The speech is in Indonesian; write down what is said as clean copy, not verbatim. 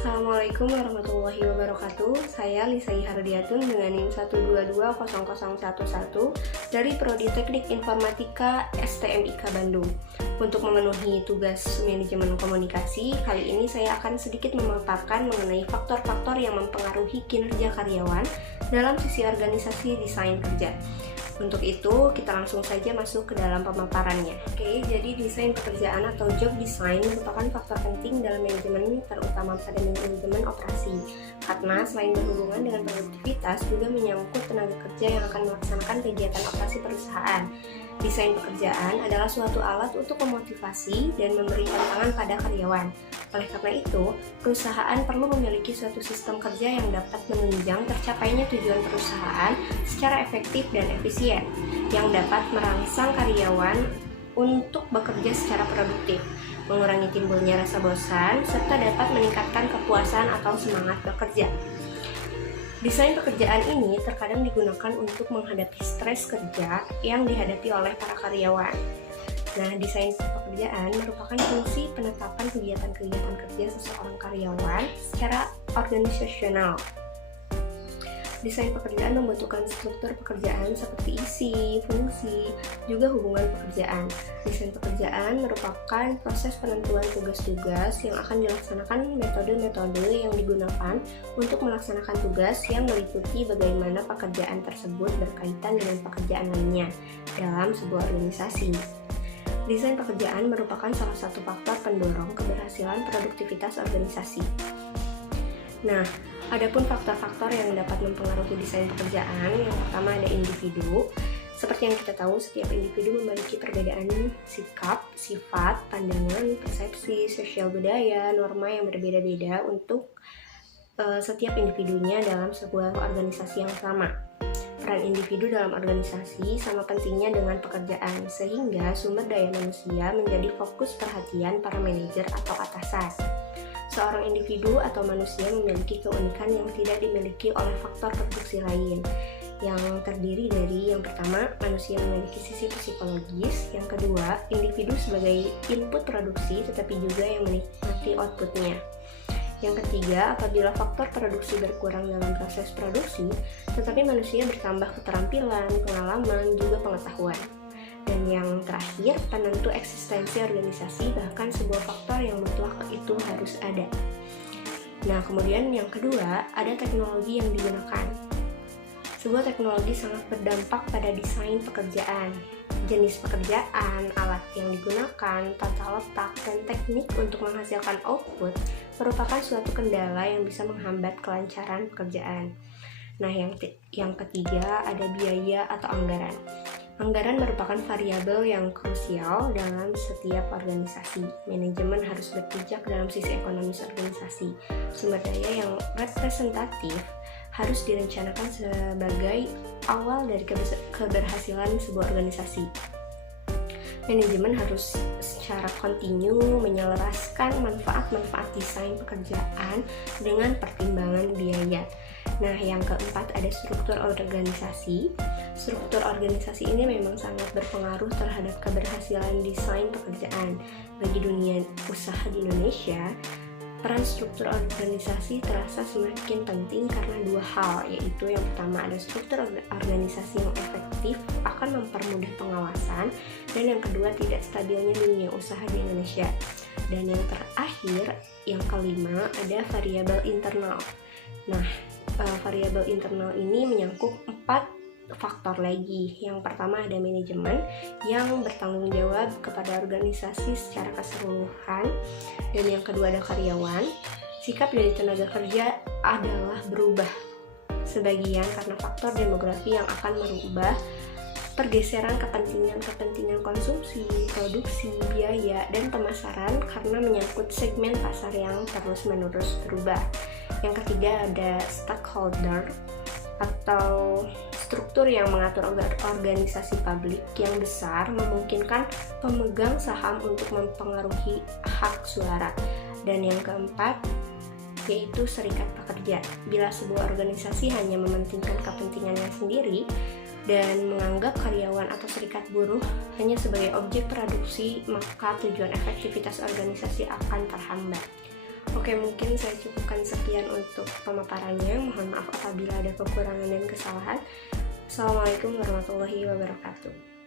Assalamualaikum warahmatullahi wabarakatuh. Saya Lisa Ihardiatun dengan NIM 1220011 dari Prodi Teknik Informatika STMIK Bandung. Untuk memenuhi tugas manajemen komunikasi, kali ini saya akan sedikit memaparkan mengenai faktor-faktor yang mempengaruhi kinerja karyawan dalam sisi organisasi desain kerja. Untuk itu, kita langsung saja masuk ke dalam pemaparannya. Oke, jadi desain pekerjaan atau job design merupakan faktor penting dalam manajemen, terutama pada manajemen operasi. Karena selain berhubungan dengan produktivitas, juga menyangkut tenaga kerja yang akan melaksanakan kegiatan operasi perusahaan. Desain pekerjaan adalah suatu alat untuk memotivasi dan memberi tantangan pada karyawan. Oleh karena itu, perusahaan perlu memiliki suatu sistem kerja yang dapat menunjang tercapainya tujuan perusahaan secara efektif dan efisien, yang dapat merangsang karyawan untuk bekerja secara produktif, mengurangi timbulnya rasa bosan, serta dapat meningkatkan kepuasan atau semangat bekerja. Desain pekerjaan ini terkadang digunakan untuk menghadapi stres kerja yang dihadapi oleh para karyawan. Nah, desain pekerjaan merupakan fungsi penetapan kegiatan-kegiatan kerja seseorang karyawan secara organisasional. Desain pekerjaan membutuhkan struktur pekerjaan seperti isi, fungsi, juga hubungan pekerjaan. Desain pekerjaan merupakan proses penentuan tugas-tugas yang akan dilaksanakan, metode-metode yang digunakan untuk melaksanakan tugas yang meliputi bagaimana pekerjaan tersebut berkaitan dengan pekerjaan lainnya dalam sebuah organisasi. Desain pekerjaan merupakan salah satu faktor pendorong keberhasilan produktivitas organisasi. Nah, adapun faktor-faktor yang dapat mempengaruhi desain pekerjaan, yang pertama ada individu. Seperti yang kita tahu, setiap individu memiliki perbedaan sikap, sifat, pandangan, persepsi, sosial budaya, norma yang berbeda-beda untuk setiap individunya dalam sebuah organisasi yang sama. Peran individu dalam organisasi sama pentingnya dengan pekerjaan, sehingga sumber daya manusia menjadi fokus perhatian para manajer atau atasan. Seorang individu atau manusia memiliki keunikan yang tidak dimiliki oleh faktor produksi lain, yang terdiri dari yang pertama, manusia memiliki sisi psikologis, yang kedua, individu sebagai input produksi tetapi juga yang menikmati outputnya. Yang ketiga, apabila faktor produksi berkurang dalam proses produksi, tetapi manusia bertambah keterampilan, pengalaman, juga pengetahuan. Dan yang terakhir, penentu eksistensi organisasi, bahkan sebuah faktor yang mutlak itu harus ada. Nah, kemudian yang kedua, ada teknologi yang digunakan. Sebuah teknologi sangat berdampak pada desain pekerjaan. Jenis pekerjaan, alat yang digunakan, tata letak, dan teknik untuk menghasilkan output merupakan suatu kendala yang bisa menghambat kelancaran pekerjaan. Nah, yang ketiga ada biaya atau anggaran. Anggaran merupakan variabel yang krusial dalam setiap organisasi. Manajemen harus berpijak dalam sisi ekonomis organisasi. Sumber daya yang representatif harus direncanakan sebagai awal dari keberhasilan sebuah organisasi. Manajemen harus secara kontinu menyelaraskan manfaat-manfaat desain pekerjaan dengan pertimbangan biaya. Nah, yang keempat ada struktur organisasi. Struktur organisasi ini memang sangat berpengaruh terhadap keberhasilan desain pekerjaan. Bagi dunia usaha di Indonesia, peran struktur organisasi terasa semakin penting karena dua hal, yaitu yang pertama ada struktur organisasi yang efektif akan mempermudah pengawasan, dan yang kedua tidak stabilnya dunia usaha di Indonesia. Dan yang terakhir, yang kelima ada variabel internal. Nah, variabel internal ini menyangkut 4 faktor lagi. Yang pertama ada manajemen yang bertanggung jawab kepada organisasi secara keseluruhan, dan yang kedua ada karyawan. Sikap dari tenaga kerja adalah berubah sebagian karena faktor demografi yang akan merubah pergeseran kepentingan konsumsi, produksi, biaya, dan pemasaran karena menyangkut segmen pasar yang terus-menerus berubah. Yang ketiga ada stakeholder atau struktur yang mengatur organisasi publik yang besar memungkinkan pemegang saham untuk mempengaruhi hak suara. Dan yang keempat yaitu serikat pekerja. Bila sebuah organisasi hanya mementingkan kepentingannya sendiri dan menganggap karyawan atau serikat buruh hanya sebagai objek produksi, maka tujuan efektivitas organisasi akan terhambat. Oke, mungkin saya cukupkan sekian untuk pemaparannya. Mohon maaf apabila ada kekurangan dan kesalahan. Assalamualaikum warahmatullahi wabarakatuh.